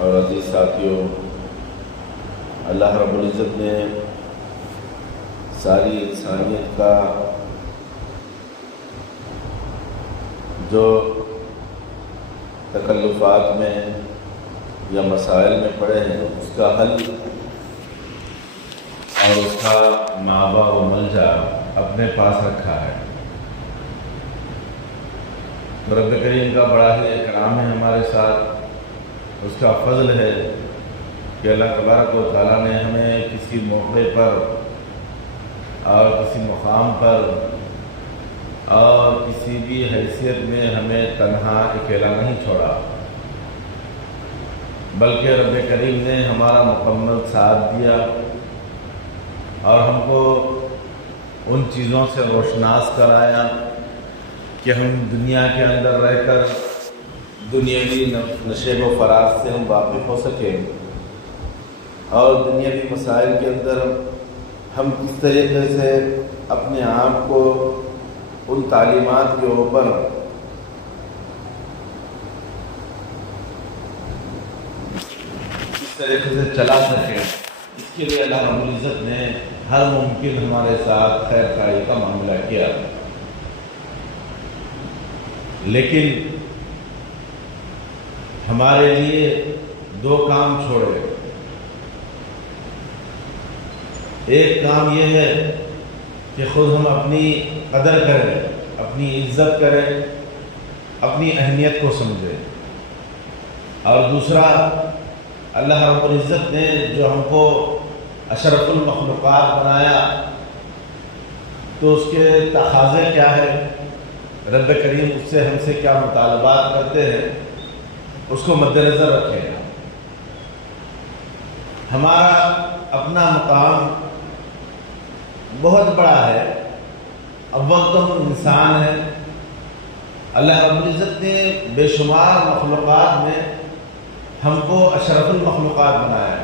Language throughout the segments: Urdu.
اور عزیز ساتھیوں، اللہ رب العزت نے ساری انسانیت کا جو تکلفات میں یا مسائل میں پڑے ہیں اس کا حل اور اس کا مأویٰ و ملجا اپنے پاس رکھا ہے۔ رب کریم کا بڑا ہی اکرام ہے ہمارے ساتھ، اس کا فضل ہے کہ اللہ تبارک و تعالیٰ نے ہمیں کسی موقع پر اور کسی مقام پر اور کسی بھی حیثیت میں ہمیں تنہا اکیلا نہیں چھوڑا، بلکہ رب کریم نے ہمارا مکمل ساتھ دیا اور ہم کو ان چیزوں سے روشناس کرایا کہ ہم دنیا کے اندر رہ کر دنیاوی نشیب و فراز سے ہم واقف ہو سکیں اور دنیاوی مسائل کے اندر ہم کس طریقے سے اپنے آپ کو ان تعلیمات کے اوپر کس طریقے سے چلا سکیں، اس کے لیے اللہ رب العزت نے ہر ممکن ہمارے ساتھ خیر خواہی کا معاملہ کیا۔ لیکن ہمارے لیے دو کام چھوڑے۔ ایک کام یہ ہے کہ خود ہم اپنی قدر کریں، اپنی عزت کریں، اپنی اہمیت کو سمجھیں، اور دوسرا اللہ رب العزت نے جو ہم کو اشرف المخلوقات بنایا تو اس کے تقاضے کیا ہے، رب کریم اس سے ہم سے کیا مطالبات کرتے ہیں، اس کو مد نظر رکھیں۔ ہمارا اپنا مقام بہت بڑا ہے، اول تو ہم انسان ہیں، اللہ رب العزت نے بے شمار مخلوقات میں ہم کو اشرف المخلوقات بنایا۔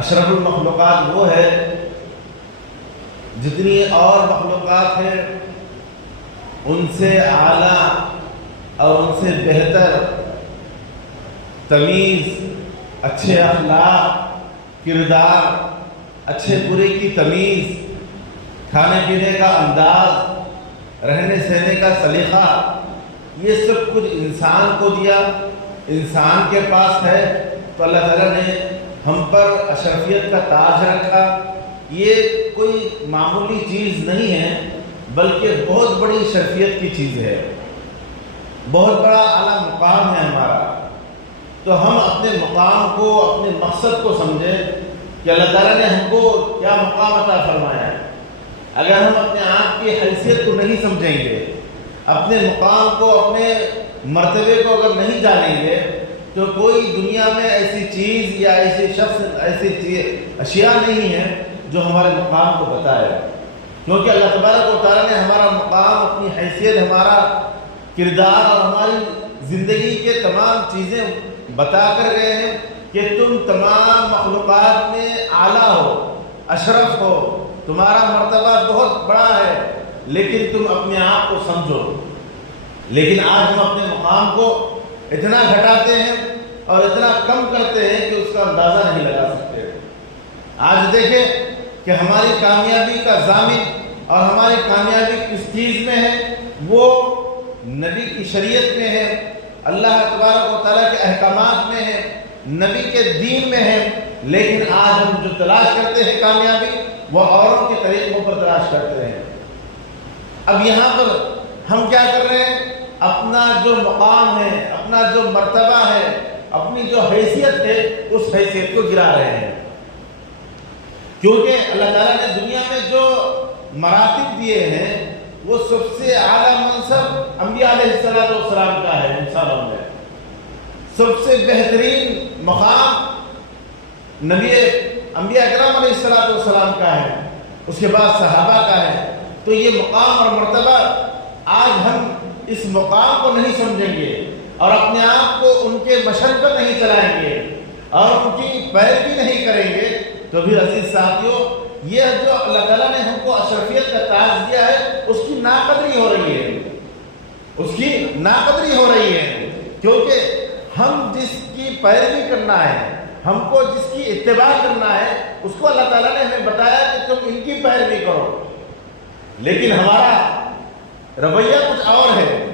اشرف المخلوقات وہ ہے جتنی اور مخلوقات ہیں ان سے اعلیٰ اور ان سے بہتر تمیز، اچھے اخلاق، کردار، اچھے برے کی تمیز، کھانے پینے کا انداز، رہنے سہنے کا سلیقہ، یہ سب کچھ انسان کو دیا، انسان کے پاس ہے، تو اللہ تعالیٰ نے ہم پر اشرفیت کا تاج رکھا۔ یہ کوئی معمولی چیز نہیں ہے بلکہ بہت بڑی شرفیت کی چیز ہے، بہت بڑا اعلیٰ مقام ہے ہمارا۔ تو ہم اپنے مقام کو، اپنے مقصد کو سمجھیں کہ اللہ تعالیٰ نے ہم کو کیا مقام عطا فرمایا ہے۔ اگر ہم اپنے آپ کی حیثیت کو نہیں سمجھیں گے، اپنے مقام کو، اپنے مرتبے کو اگر نہیں جانیں گے، تو کوئی دنیا میں ایسی چیز یا ایسی شخص، ایسی اشیاء نہیں ہے جو ہمارے مقام کو بتائے، کیونکہ اللہ تبارک و تعالیٰ نے ہمارا مقام، اپنی حیثیت، ہمارا کردار اور ہماری زندگی کے تمام چیزیں بتا کر گئے ہیں کہ تم تمام مخلوقات میں اعلیٰ ہو، اشرف ہو، تمہارا مرتبہ بہت بڑا ہے، لیکن تم اپنے آپ کو سمجھو۔ لیکن آج ہم اپنے مقام کو اتنا گھٹاتے ہیں اور اتنا کم کرتے ہیں کہ اس کا اندازہ نہیں لگا سکتے۔ آج دیکھیں کہ ہماری کامیابی کا ضامن اور ہماری کامیابی کس چیز میں ہے، وہ نبی کی شریعت میں ہے، اللہ تبارک و تعالیٰ کے احکامات میں ہے، نبی کے دین میں ہے۔ لیکن آج ہم جو تلاش کرتے ہیں کامیابی، وہ اوروں کے طریقوں پر تلاش کرتے ہیں۔ اب یہاں پر ہم کیا کر رہے ہیں، اپنا جو مقام ہے، اپنا جو مرتبہ ہے، اپنی جو حیثیت ہے، اس حیثیت کو گرا رہے ہیں، کیونکہ اللہ تعالیٰ نے دنیا میں جو مراتب دیے ہیں وہ سب سے اعلیٰ منصب انبیاء علیہ السلام کا ہے۔ انسانوں میں سب سے بہترین مقام انبیاء اکرام علیہ السلام کا ہے، اس کے بعد صحابہ کا ہے۔ تو یہ مقام اور مرتبہ، آج ہم اس مقام کو نہیں سمجھیں گے اور اپنے آپ کو ان کے مشن پر نہیں چلائیں گے اور ان کی پیروی نہیں کریں گے، تو بھی عزیز ساتھیوں، یہ جو اللہ تعالیٰ نے ہم کو اشرفیت کا تاج دیا ہے، اس کی ناقدری ہو رہی ہے، اس کی ناقدری ہو رہی ہے، کیونکہ ہم جس کی پیروی کرنا ہے، ہم کو جس کی اتباع کرنا ہے، اس کو اللہ تعالیٰ نے ہمیں بتایا کہ تم ان کی پیروی کرو. لیکن ہمارا رویہ کچھ اور ہے،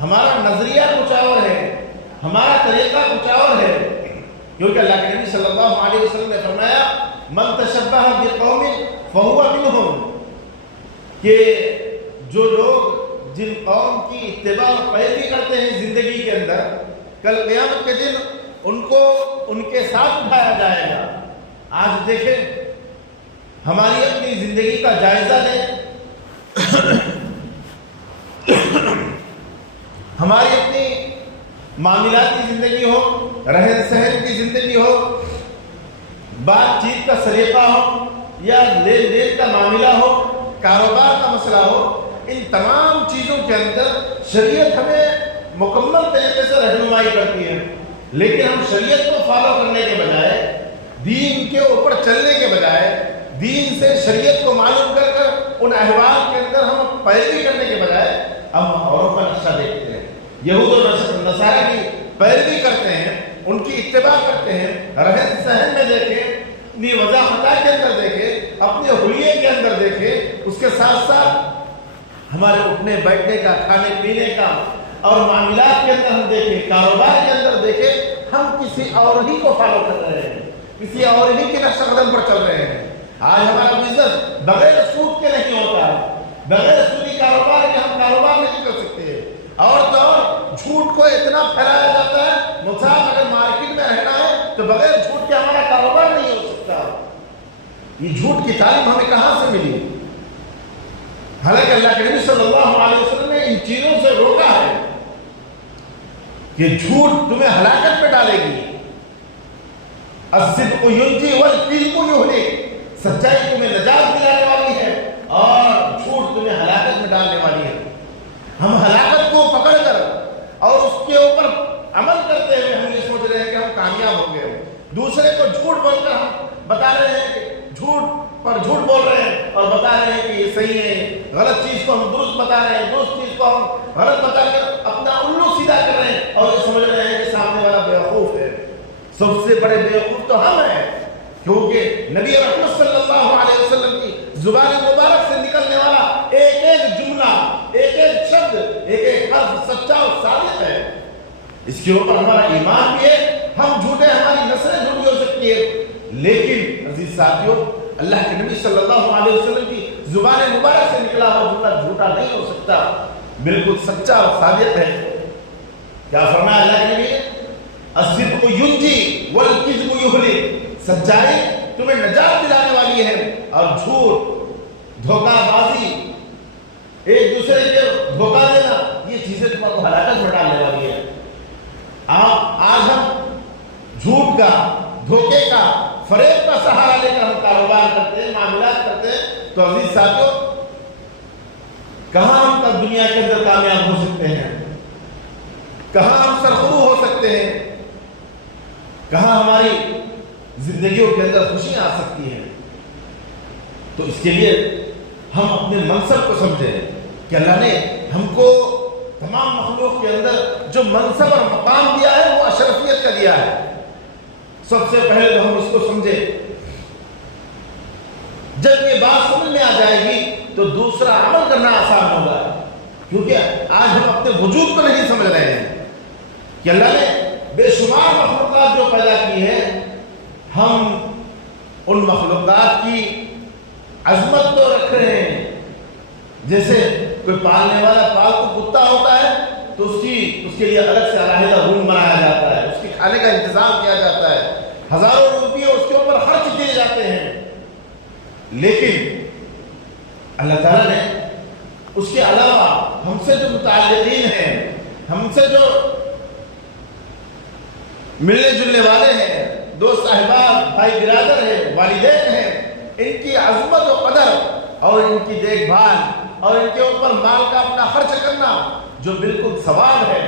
ہمارا نظریہ کچھ اور ہے، ہمارا طریقہ کچھ اور ہے. کیونکہ اللہ کے نبی صلی اللہ علیہ وسلم نے فرمایا من تشبہ بقوم فہو منہم، کہ جو لوگ جن قوم کی اتباع اور پیروی کرتے ہیں زندگی کے اندر، کل قیامت کے دن ان کو ان کے ساتھ اٹھایا جائے گا. آج دیکھیں، ہماری اپنی زندگی کا جائزہ لیں، ہماری اپنی معاملاتی زندگی ہو، رہن سہن کی زندگی ہو، بات چیت کا سلیقہ ہو، یا لین دین کا معاملہ ہو، کاروبار کا مسئلہ ہو، ان تمام چیزوں کے اندر شریعت ہمیں مکمل طریقے سے رہنمائی کرتی ہے. لیکن ہم شریعت کو فالو کرنے کے بجائے، دین کے اوپر چلنے کے بجائے، دین سے شریعت کو معلوم کر کر ان احوال کے اندر ہم پیروی کرنے کے بجائے ہم اوروں کا نقشہ دیکھتے ہیں، یہود و نصارہ کی پیروی کرتے ہیں، ان کی اتباع کرتے ہیں. رہن سہن میں دیکھیں، اپنی وضاحت کے اندر دیکھیں، اپنے حلیے کے اندر دیکھیں، اس کے ساتھ ساتھ ہمارے اٹھنے بیٹھنے کا، کھانے پینے کا اور معاملات کے اندر ہم دیکھیں، کاروبار کے اندر دیکھیں، ہم کسی اور ہی کو فالو کر رہے ہیں، کسی اور ہی کے نقش قدم پر چل رہے ہیں. آج ہمارا بزنس بغیر سود کے نہیں ہوتا ہے، بغیر سودی کاروبار کے ہم کاروبار نہیں کر سکتے. اور تو اور جھوٹ کو اتنا پھیلایا جاتا ہے، مثال اگر مارکیٹ میں رہنا ہے تو بغیر جھوٹ کے ہمارا کاروبار نہیں ہو سکتا. یہ جھوٹ کی تعلیم ہمیں کہاں سے ملی؟ حالانکہ اللہ کے نبی صلی اللہ علیہ وسلم نے ان چیزوں سے روکا ہے کہ جھوٹ تمہیں ہلاکت پہ ڈالے گی. الصدق ینجی والکذب یہلک، سچائی تمہیں نجات دلانے والی ہے اور جھوٹ تمہیں ہلاکت میں ڈالنے والی ہے. ہم ہلاکت کو پکڑ کر اور اس کے اوپر عمل کرتے ہوئے ہم یہ سوچ رہے ہیں کہ ہم کامیاب ہو گئے. دوسرے کو جھوٹ بول کر ہم بتا رہے ہیں کہ جھوٹ پر جھوٹ بول رہے ہیں اور بتا رہے ہیں کہ یہ صحیح ہے، غلط چیز کو ہم درست بتا رہے ہیں، درست چیز کو ہم غلط بتا کر اپنا الو سیدھا کر رہے ہیں اور یہ سمجھ رہے ہیں کہ سامنے والا بیوقوف ہے. سب سے بڑے بیوقوف تو ہم ہیں، کیونکہ نبی رحمت صلی اللہ علیہ وسلم کی زبان مبارک سے نکلنے والا ایک ایک جملہ، ایک ایک شبد، ایک ایک حرف سچا اور صادق ہے. اس کے اوپر ہمارا ایمان بھی ہے. ہم جھوٹے، ہماری نسلیں جھوٹی ہو سکتی ہے، لیکن عزیز ساتھیوں، اللہ کے نبی صلی اللہ علیہ وسلم کی زبان مبارک سے نکلا ہوا جملہ جھوٹا نہیں ہو سکتا، بالکل سچا اور صادق ہے. کیا فرمایا اللہ کے نبی نے؟ الصدق ینجی والکذب یہلک، سچائی تمہیں نجات دلانے والی ہے اور جھوٹ، دھوکہ بازی، ایک دوسرے کے دھوکہ دینا، یہ چیزیں تمہیں کو ہلاکت میں ڈالنے والی ہے. آج ہم جھوٹ کا، دھوکے کا، فریب کا سہارا لے کر ہم کاروبار کرتے ہیں، معاملات کرتے ہیں، تو عزیز ساتھیوں، کہاں ہم تک دنیا کے اندر کامیاب ہو سکتے ہیں؟ کہاں ہم سرخرو ہو سکتے ہیں؟ کہاں ہماری زندگیوں کے اندر خوشیاں آ سکتی ہیں؟ تو اس کے لیے ہم اپنے منصب کو سمجھیں کہ اللہ نے ہم کو تمام مخلوق کے اندر جو منصب اور مقام دیا ہے وہ اشرفیت کا دیا ہے. سب سے پہلے تو ہم اس کو سمجھیں. جب یہ بات سمجھ میں آ جائے گی تو دوسرا عمل کرنا آسان ہوگا. کیونکہ آج ہم اپنے وجود کو نہیں سمجھ رہے ہیں کہ اللہ نے بے شمار مخلوقات جو پیدا کی ہے، ہم ان مخلوقات کی عظمت تو رکھ رہے ہیں. جیسے کوئی پالنے والا پالتو کتا ہوتا ہے تو اس کے لیے الگ سے علیحدہ روم بنایا جاتا ہے، اس کے کھانے کا انتظام کیا جاتا ہے، ہزاروں روپیے اس کے اوپر خرچ کیے جاتے ہیں. لیکن اللہ تعالیٰ نے اس کے علاوہ ہم سے جو متعلقین ہیں، ہم سے جو ملنے جلنے والے ہیں، دوست احباب، بھائی برادر ہیں، والدین ہیں، ان کی عظمت و قدر اور ان کی دیکھ بھال اور ان کے اوپر مال کا اپنا خرچ کرنا جو بالکل ثواب ہے،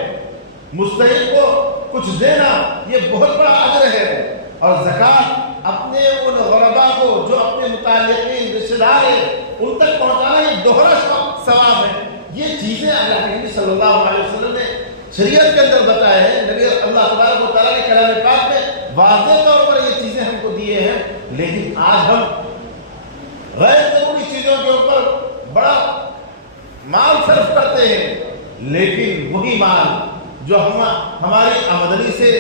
مستحق کو کچھ دینا یہ بہت بڑا اجر ہے. اور زکوٰۃ اپنے ان غربا کو جو اپنے متعلقین رشتہ دار ہیں ان تک پہنچانا یہ دوہرا ثواب ہے. یہ چیزیں اللہ کے نبی صلی اللہ علیہ وسلم نے شریعت کے اندر بتایا ہے، نبی اللہ تبارک و تعالیٰ نے کلام پاک میں واضح طور پر یہ چیزیں ہم کو دیے ہیں، لیکن آج ہم غیر ضروری چیزوں کے اوپر بڑا مال صرف کرتے ہیں، لیکن وہی مال جو ہماری آمدنی سے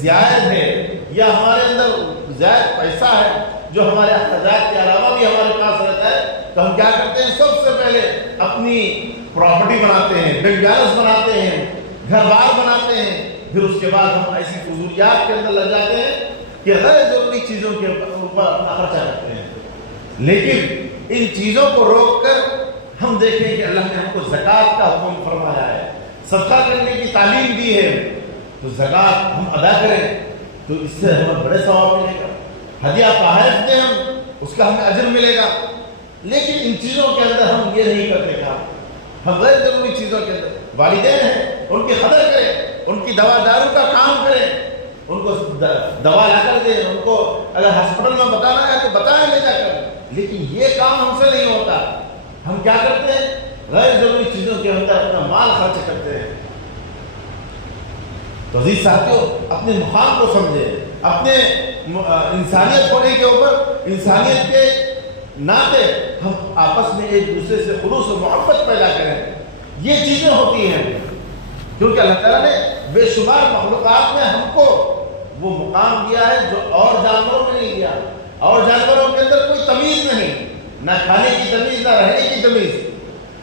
زائد ہے یا ہمارے اندر زائد پیسہ ہے جو ہمارے اخراجات کے علاوہ بھی ہمارے پاس رہتا ہے، تو ہم کیا کرتے ہیں؟ سب سے پہلے اپنی پراپرٹی بناتے ہیں، بینک بیلنس بناتے ہیں، گھر بار بناتے ہیں، پھر اس کے بعد ہم ایسی فضولیات کے اندر لگ جاتے ہیں کہ غیر ضروری چیزوں کے اوپر اپنا خرچہ کرتے ہیں۔ لیکن ان چیزوں کو روک کر ہم دیکھیں کہ اللہ نے ہم کو زکوٰۃ کا حکم فرمایا ہے، صدقہ کرنے کی تعلیم دی ہے، تو زکوٰۃ ہم ادا کریں تو اس سے ہمیں بڑے ثواب ملے گا، ہدیہ تحائف دیں ہم، اس کا ہمیں اجر ملے گا۔ لیکن ان چیزوں کے اندر ہم یہ نہیں کرتے کام، ہم غیر ضروری چیزوں کے اندر والدین ہیں ان کی قدر کریں، ان کی دوا دارو کا کام کریں، ان کو دوا لا کر دیں، ان کو اگر ہاسپٹل میں بتانا ہے تو بتائیں لے جا کر، لیکن یہ کام ہم سے نہیں ہوتا۔ ہم کیا کرتے ہیں؟ غیر ضروری چیزوں کے اندر اپنا مال خرچ کرتے ہیں۔ تو عزیز ساتھیوں، اپنے مقام کو سمجھیں، اپنے انسانیت ہونے کے اوپر، انسانیت کے ناطے ہم آپس میں ایک دوسرے سے خلوص و محبت پیدا کریں۔ یہ چیزیں ہوتی ہیں کیونکہ اللہ تعالیٰ نے بے شمار مخلوقات میں ہم کو وہ مقام دیا ہے جو اور جانوروں میں نہیں دیا۔ اور جانوروں کے اندر کوئی تمیز نہیں، نہ کھانے کی تمیز، نہ رہنے کی تمیز،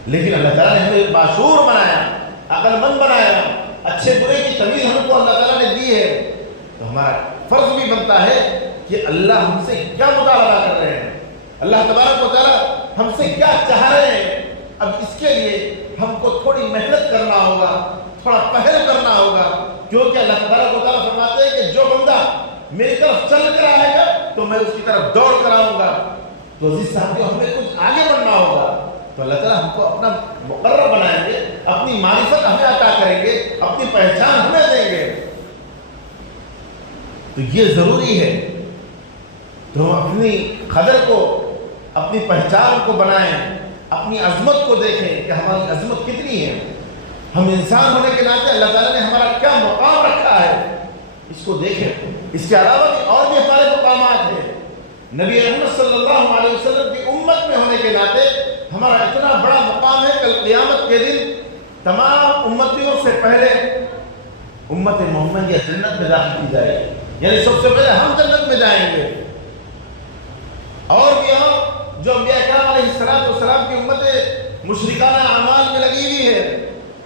لیکن اللہ تعالیٰ نے ہمیں باشعور بنایا، عقل مند بنایا، اچھے برے کی تمیز ہم کو اللہ تعالیٰ نے دی ہے۔ تو ہمارا فرض بھی بنتا ہے کہ اللہ ہم سے کیا مطالبہ کر رہے ہیں، اللہ تبارک و تعالیٰ ہم سے کیا چاہ رہے ہیں۔ اب اس کے لیے ہم کو تھوڑی محنت کرنا ہوگا، تھوڑا پہل کرنا ہوگا، کیونکہ اللہ تبارک و تعالیٰ فرماتے ہیں کہ جو بندہ میری طرف چل کر آئے گا تو میں اس کی طرف دوڑ کر آؤں گا۔ تو عزیز ساتھیوں، ہمیں کچھ آگے بڑھنا ہوگا تو اللہ تعالیٰ ہم کو اپنا مقرر بنائیں گے، اپنی معرفت ہمیں عطا کریں گے، اپنی پہچان ہمیں دیں گے۔ تو یہ ضروری ہے تو ہم اپنی قدر کو، اپنی پہچان کو بنائیں، اپنی عظمت کو دیکھیں کہ ہماری عظمت کتنی ہے۔ ہم انسان ہونے کے ناطے اللہ تعالیٰ نے ہمارا کیا مقام رکھا ہے، اس کو دیکھیں۔ اس کے علاوہ بھی اور بھی ہمارے مقامات ہیں۔ نبی محمد صلی اللہ علیہ وسلم کی امت میں ہونے کے ناطے ہمارا اتنا بڑا مقام ہے، کل قیامت کے دن تمام امتیوں سے پہلے امت محمدیہ جنت میں داخل کی جائے گی، یعنی سب سے پہلے ہم جنت میں جائیں گے۔ اور بھی اور جو انبیاء کرام علیہ السلام کی امت مشرکانہ اعمال میں لگی ہوئی ہے،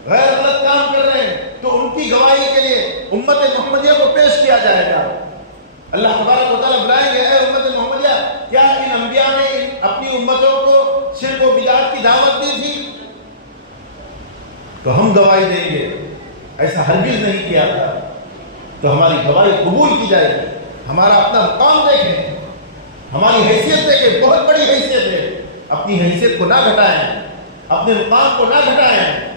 غیر غلط کام کر رہے ہیں، تو ان کی گواہی کے لیے امت محمدیہ کو پیش کیا جائے گا۔ اللہ تبارک و تعالیٰ بلائیں گے، اے امت محمدیہ، کیا ان انبیاء نے اپنی امتوں کو شرک و بدعت کی دعوت دی تھی؟ تو ہم گواہی دیں گے ایسا ہرگز نہیں کیا تھا، تو ہماری گواہی قبول کی جائے گی۔ ہمارا اپنا مقام دیکھیں، ہماری حیثیت دیکھیں، بہت بڑی حیثیت ہے۔ اپنی حیثیت کو نہ گھٹائیں، اپنے مقام کو نہ گھٹائیں،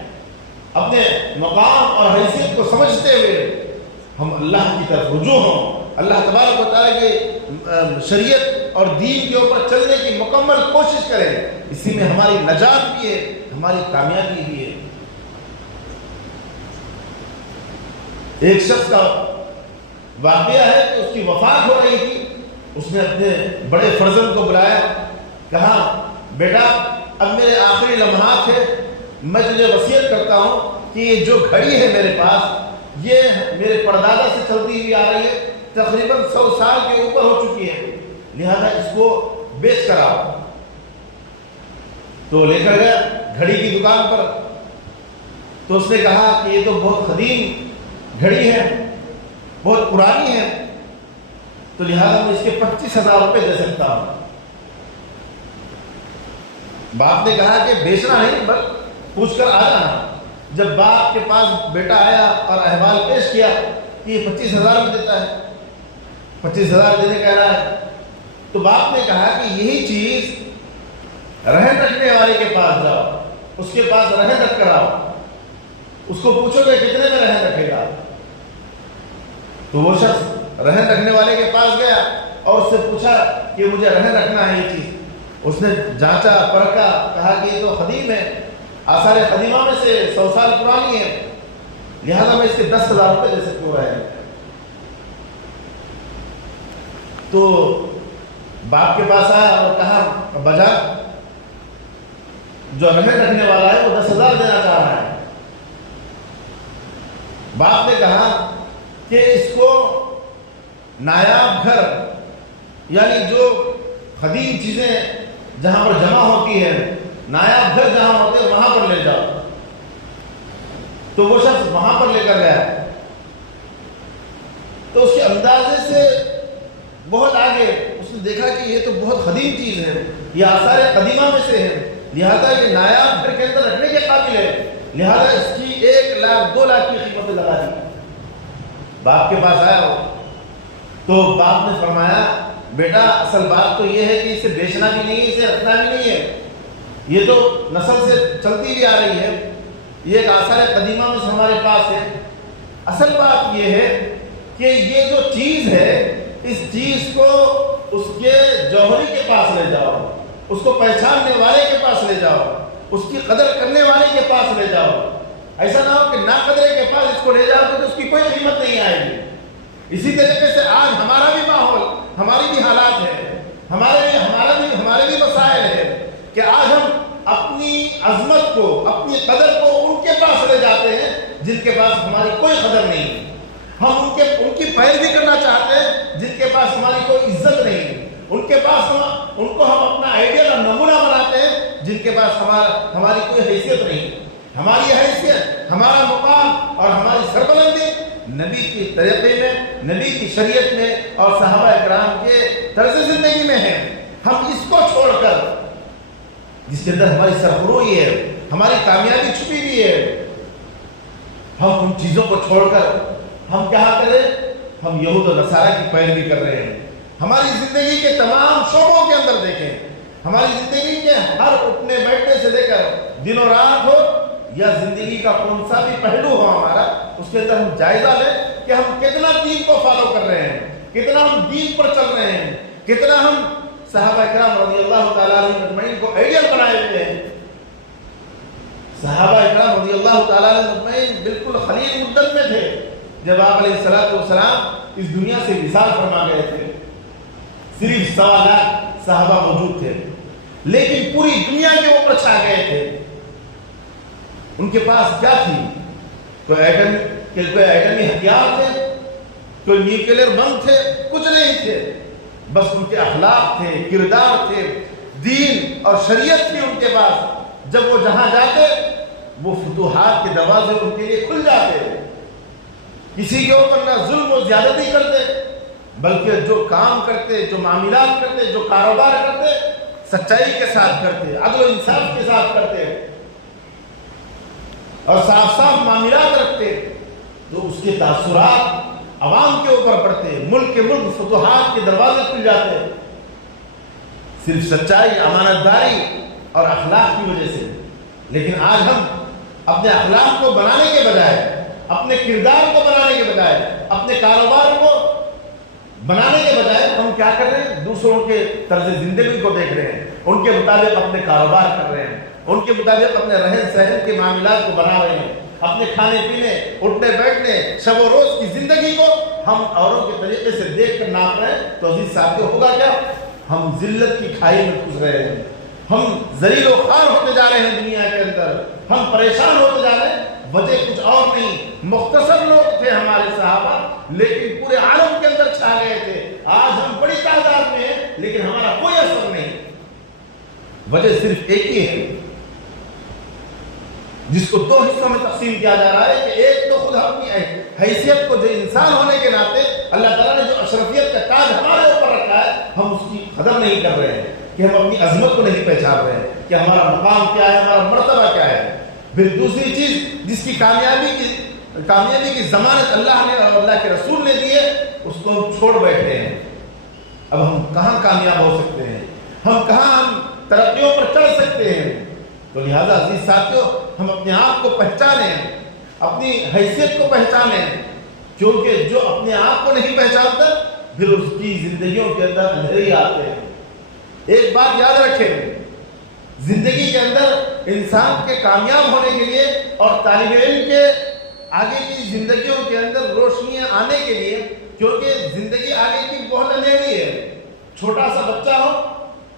اپنے مقام اور حیثیت کو سمجھتے ہوئے ہم اللہ کی طرف رجوع ہوں، اللہ تبارک و تعالیٰ کے شریعت اور دین کے اوپر چلنے کی مکمل کوشش کریں۔ اسی میں ہماری نجات بھی ہے، ہماری کامیابی بھی ہے۔ ایک شخص کا واقعہ ہے کہ اس کی وفات ہو رہی تھی، اس نے اپنے بڑے فرزند کو بلایا، کہا بیٹا اب میرے آخری لمحات ہے، میں تجھے وصیت کرتا ہوں کہ یہ جو گھڑی ہے میرے پاس، یہ میرے پردادا سے چلتی ہوئی آ رہی ہے، تقریباً 100 سال کے اوپر ہو چکی ہے، لہذا اس کو بیچ کر آؤ۔ تو لے کر گیا گھڑی کی دکان پر، تو اس نے کہا کہ یہ تو بہت قدیم گھڑی ہے، بہت پرانی ہے، تو لہذا میں اس کے 25,000 روپے دے سکتا ہوں۔ باپ نے کہا کہ بیچنا نہیں، بس پوچھ کر آ جانا۔ جب باپ کے پاس بیٹا آیا اور احوال پیش کیا کہ یہ 25,000 میں دیتا ہے، 25,000 دینے کہہ رہا ہے، تو باپ نے کہا کہ یہی چیز رہن رکھنے والے کے پاس جاؤ، اس کے پاس رہن رکھ کر آؤ، اس کو پوچھو کہ کتنے میں رہن رکھے گا۔ تو وہ شخص رہن رکھنے والے کے پاس گیا اور اس سے پوچھا کہ مجھے رہن رکھنا ہے یہ چیز۔ اس نے جانچا پرکھا، کہا کہ یہ تو قدیم ہے، آثار قدیمہ میں سے 100 سال پرانی ہے۔ لہذا میں اس کے 10,000 روپے دے سکتا ہوں۔ تو باپ کے پاس آیا اور کہا ابا جان، جو رہن رکھنے والا ہے وہ 10,000 دینا چاہ رہا ہے۔ باپ نے کہا کہ اس کو نایاب گھر، یعنی جو قدیم چیزیں جہاں پر جمع ہوتی ہے، نایاب گھر جہاں ہوتے ہیں وہاں پر لے جاؤ۔ تو وہ شخص وہاں پر لے کر گیا، تو اس کے اندازے سے بہت آگے اس نے دیکھا کہ یہ تو بہت قدیم چیز ہے، یہ آثار قدیمہ میں سے ہے، لہذا یہ نایاب گھر کے اندر رکھنے کے قابل ہے، لہذا اس کی 1 لاکھ 2 لاکھ کی قیمت لگا دی۔ باپ کے پاس آیا ہو تو باپ نے فرمایا بیٹا اصل بات تو یہ ہے کہ اسے بیچنا بھی نہیں ہے، اسے رکھنا بھی نہیں ہے، یہ تو نسل سے چلتی بھی آ رہی ہے، یہ ایک آثار قدیمہ میں سے ہمارے پاس ہے۔ اصل بات یہ ہے کہ یہ جو چیز ہے اس چیز کو اس کے جوہری کے پاس لے جاؤ، اس کو پہچاننے والے کے پاس لے جاؤ، اس کی قدر کرنے والے کے پاس لے جاؤ۔ ایسا نہ ہو کہ نا قدرے کے پاس اس کو لے جاؤ تو اس کی کوئی قیمت نہیں آئے گی۔ اسی طریقے سے آج ہمارا بھی ماحول، ہماری بھی حالات ہے، ہمارے بھی مسائل ہے کہ آج ہم اپنی عظمت کو، اپنی قدر کو ان کے پاس لے جاتے ہیں جن کے پاس ہماری کوئی قدر نہیں ہے۔ ہم ان کی پیروی کرنا چاہتے ہیں جن کے پاس ہماری کوئی عزت نہیں ہے، ان کو ہم اپنا آئیڈیل اور نمونہ بناتے ہیں جن کے پاس ہماری کوئی حیثیت نہیں ہے۔ ہماری حیثیت، ہمارا مقام اور ہماری سربلندی نبی کی طریقے میں، نبی کی شریعت میں اور صحابہ اکرام کے طرز زندگی میں ہے۔ ہم اس کو چھوڑ کر، جس کے اندر ہماری سرخروئی ہے، ہماری کامیابی چھپی ہوئی ہے، ہم ان چیزوں کو چھوڑ کر ہم کیا کریں؟ ہم یہود و نصارہ کی پیروی کر رہے ہیں۔ ہماری زندگی کے تمام شعبوں کے اندر دیکھیں، ہماری زندگی کے ہر اٹھنے بیٹھنے سے لے کر دن و رات ہو یا زندگی کا کون سا بھی پہلو ہو ہمارا، اس کے اندر ہم جائزہ لیں کہ ہم کتنا دین کو فالو کر رہے ہیں، کتنا ہم دین پر چل رہے ہیں، کتنا ہم صحابہ اکرام رضی اللہ تعالیٰ عنہ اجمعین کو آئیڈیل بنائے ہوئے ہیں۔ صحابہ اکرام رضی اللہ تعالیٰ عنہ اجمعین بالکل خلیل مدت میں تھے جب آپ علیہ السلام اس دنیا سے وصال فرما گئے تھے۔ صرف 1.25 لاکھ صحابہ موجود تھے، لیکن پوری دنیا کے اوپر چھا گئے تھے۔ ان کے پاس کیا تھی؟ کوئی ایٹمی ہتھیار تھے، کوئی نیوکلیر بم تھے؟ کچھ نہیں تھے، بس ان کے اخلاق تھے، کردار تھے، دین اور شریعت تھی ان کے پاس۔ جب وہ جہاں جاتے وہ فتوحات کے دروازے ان کے لیے کھل جاتے، کسی کے اوپر نہ ظلم و زیادتی کرتے، بلکہ جو کام کرتے، جو معاملات کرتے، جو کاروبار کرتے، سچائی کے ساتھ کرتے، عدل و انصاف کے ساتھ کرتے اور صاف صاف معاملات رکھتے، تو اس کے تاثرات عوام کے اوپر پڑتے، ملک کے ملک فتوحات کے دروازے کھل جاتے، صرف سچائی، امانت داری اور اخلاق کی وجہ سے۔ لیکن آج ہم اپنے اخلاق کو بنانے کے بجائے، اپنے کردار کو بنانے کے بجائے، اپنے کاروبار کو بنانے کے بجائے ہم کیا کر رہے ہیں؟ دوسروں کے طرز زندگی کو دیکھ رہے ہیں، ان کے مطابق اپنے کاروبار کر رہے ہیں، ان کے مطابق اپنے رہن سہن کے معاملات کو بنا رہے ہیں، اپنے کھانے پینے، اٹھنے بیٹھنے، شب و روز کی زندگی کو ہم اوروں کے طریقے سے دیکھ کر ناپ رہے ہیں۔ تو عزیز ساتھیو، ہوگا کیا؟ ہم ذلت کی کھائی میں گھس رہے ہیں، ہم ذلیل و خوار ہوتے جا رہے ہیں دنیا کے اندر، ہم پریشان ہوتے جا رہے ہیں۔ وجہ کچھ اور نہیں، مختصر لوگ تھے ہمارے صحابہ، لیکن پورے عالم کے اندر چھا گئے تھے۔ آج ہم بڑی تعداد میں ہیں لیکن ہمارا کوئی اثر نہیں۔ وجہ صرف ایک ہی ہے، جس کو 2 حصوں میں تقسیم کیا جا رہا ہے کہ ایک تو خود اپنی حیثیت کو، جو انسان ہونے کے ناطے اللہ تعالیٰ نے جو اشرفیت کا تاج ہمارے اوپر رکھا ہے، ہم اس کی قدر نہیں کر رہے ہیں، کہ ہم اپنی عظمت کو نہیں پہچان رہے ہیں کہ ہمارا مقام کیا ہے، ہمارا مرتبہ کیا ہے۔ پھر دوسری چیز جس کی کامیابی کی ضمانت اللہ نے اور اللہ کے رسول نے دی ہے، اس کو ہم چھوڑ بیٹھے ہیں۔ اب ہم کہاں کامیاب ہو سکتے ہیں؟ ہم کہاں ترقیوں پر چڑھ سکتے ہیں؟ تو لہذا عزیز ساتھیو، ہم اپنے آپ کو پہچانیں، اپنی حیثیت کو پہچانیں، کیونکہ جو اپنے آپ کو نہیں پہچانتا پھر اس کی زندگیوں کے اندر اندھیرے آتے ہیں۔ ایک بات یاد رکھیں، زندگی کے اندر انسان کے کامیاب ہونے کے لیے اور طالب علم کے آگے کی زندگیوں کے اندر روشنیاں آنے کے لیے، کیونکہ زندگی آگے کی بہت اندھیری ہے، چھوٹا سا بچہ ہو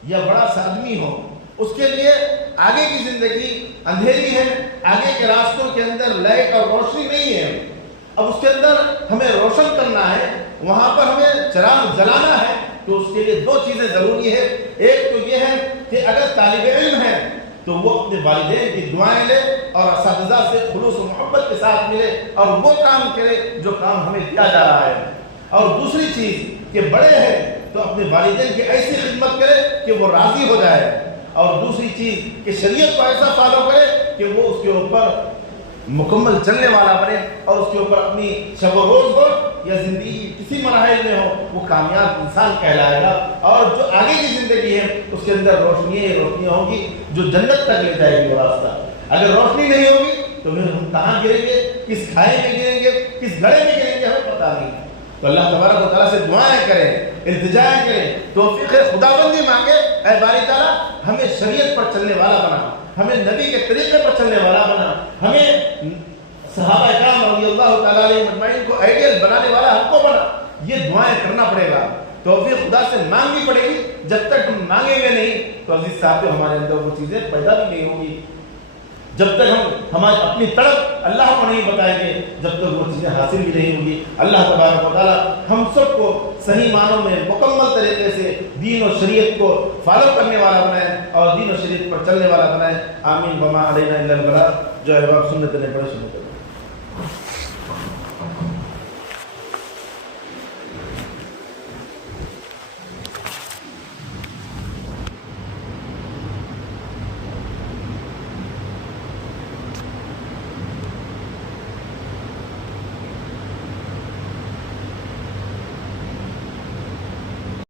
یا بڑا سا آدمی ہو، اس کے لیے آگے کی زندگی اندھیری ہے، آگے کے راستوں کے اندر لائٹ اور روشنی نہیں ہے۔ اب اس کے اندر ہمیں روشن کرنا ہے، وہاں پر ہمیں چراغ جلانا ہے، تو اس کے لیے دو چیزیں ضروری ہے۔ ایک تو یہ ہے کہ اگر طالب علم ہے تو وہ اپنے والدین کی دعائیں لے اور اساتذہ سے خلوص و محبت کے ساتھ ملے اور وہ کام کرے جو کام ہمیں دیا جا رہا ہے۔ اور دوسری چیز کہ بڑے ہیں تو اپنے والدین کی ایسی خدمت کرے کہ وہ راضی ہو جائے، اور دوسری چیز کہ شریعت کو ایسا فالو کرے کہ وہ اس کے اوپر مکمل چلنے والا بنے، اور اس کے اوپر اپنی شب و روز ہو یا زندگی کسی مراحل میں ہو وہ کامیاب انسان کہلائے گا۔ اور جو آگے کی زندگی ہے اس کے اندر روشنیاں ہوں گی جو جنت تک لے جائے گی وہ راستہ۔ اگر روشنی نہیں ہوگی تو پھر ہم کہاں گریں گے، کس کھائے میں گریں گے، کس گڑھے میں گریں گے، ہمیں پتہ نہیں۔ تو اللہ تبارک و تعالیٰ سے دعائیں کریں، التجائیں کریں، توفیق خداوندی مانگے، اے باری تعالیٰ ہمیں شریعت پر چلنے والا بنا، ہمیں نبی کے طریقے پر چلنے والا بنا، ہمیں صحابہ اکرام رضی اللہ تعالیٰ علیہ مجمعین کو آئیڈیل بنانے والا ہم کو بنا۔ یہ دعائیں کرنا پڑے گا، توفیق خدا سے مانگنی پڑے گی۔ جب تک ہم مانگیں گے نہیں تو عزیز صاحب ہمارے اندر وہ چیزیں پیدا بھی نہیں ہوں گی۔ جب تک ہم ہماری اپنی طرف اللہ کو نہیں بتائیں گے، جب تک وہ چیزیں حاصل بھی نہیں ہوں گی۔ اللہ تبارک و تعالیٰ ہم سب کو صحیح معنوں میں مکمل طریقے سے دین و شریعت کو فالو کرنے والا بنائے اور دین و شریعت پر چلنے والا بنائے۔ آمین۔ وما علینا الا البلاغ۔ جو احباب سنت نے پڑھے سنت